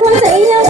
我等一下